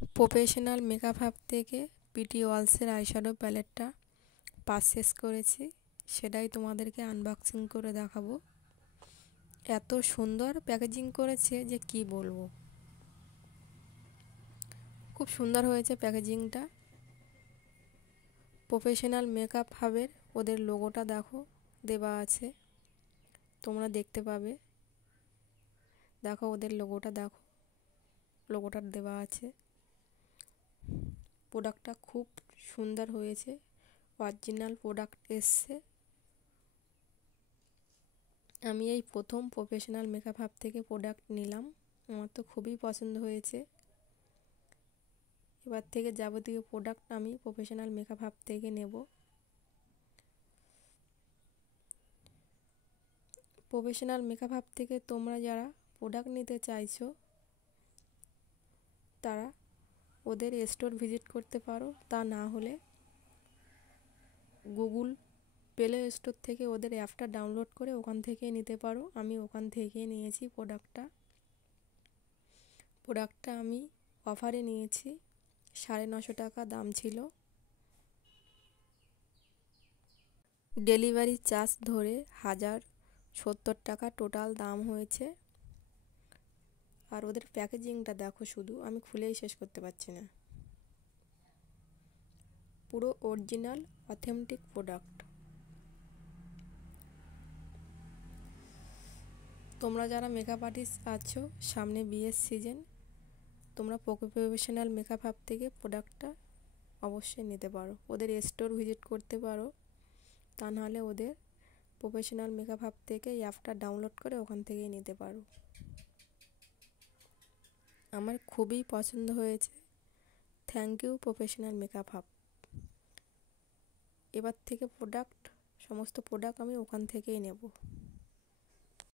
Professional makeup hub থেকে PT ওয়ালসের eyeshadow প্যালেটটা purchase করেছি, সেটাই তোমাদেরকে আনবক্সিং করে দেখাবো। এত সুন্দর প্যাকেজিং করেছে যে কি বলবো, খুব সুন্দর হয়েছে প্যাকেজিংটা। প্রফেশনাল মেকআপ হাবের ওদের লোগোটা দেখো দেওয়া আছে, তোমরা দেখতে পাবে। দেখো ওদের লোগোটা, দেখো লোগোটা দেওয়া আছে। প্রোডাক্টটা খুব সুন্দর হয়েছে, অরিজিনাল প্রোডাক্ট এসছে। আমি এই প্রথম প্রফেশনাল মেকআপ হাব থেকে প্রোডাক্ট নিলাম, আমার তো খুবই পছন্দ হয়েছে। এবার থেকে যাবতীয় প্রোডাক্ট আমি প্রফেশনাল মেকআপ হাব থেকে নেব। প্রফেশনাল মেকআপ হাব থেকে তোমরা যারা প্রোডাক্ট নিতে চাইছো তারা ওদের স্টোর ভিজিট করতে পারো, তা না হলে গুগল প্লে স্টোর থেকে ওদের অ্যাপটা ডাউনলোড করে ওখান থেকে নিতে পারো। আমি ওখান থেকে নিয়েছি প্রোডাক্টটা আমি অফারে নিয়েছি, 950 টাকা দাম ছিল। ডেলিভারি চার্জ ধরে 1070 টাকা টোটাল দাম হয়েছে। আর ওদের প্যাকেজিংটা দেখো, শুধু আমি খুলেই শেষ করতে পারছি না। পুরো অরিজিনাল অথেন্টিক প্রোডাক্ট। তোমরা যারা মেকআপ আর্টিস্ট আছো, সামনে বিয়ের সিজন, তোমরা প্রফেশনাল মেকআপ হাব থেকে প্রোডাক্টটা অবশ্যই নিতে পারো। ওদের স্টোর ভিজিট করতে পারো, তা নাহলে ওদের প্রফেশনাল মেকআপ হাব থেকে অ্যাপটা ডাউনলোড করে ওখান থেকেই নিতে পারো। আমার খুবই পছন্দ হয়েছে। Thank you professional makeup hub. এবার থেকে সমস্ত প্রোডাক্ট আমি ওখান থেকেই নেব।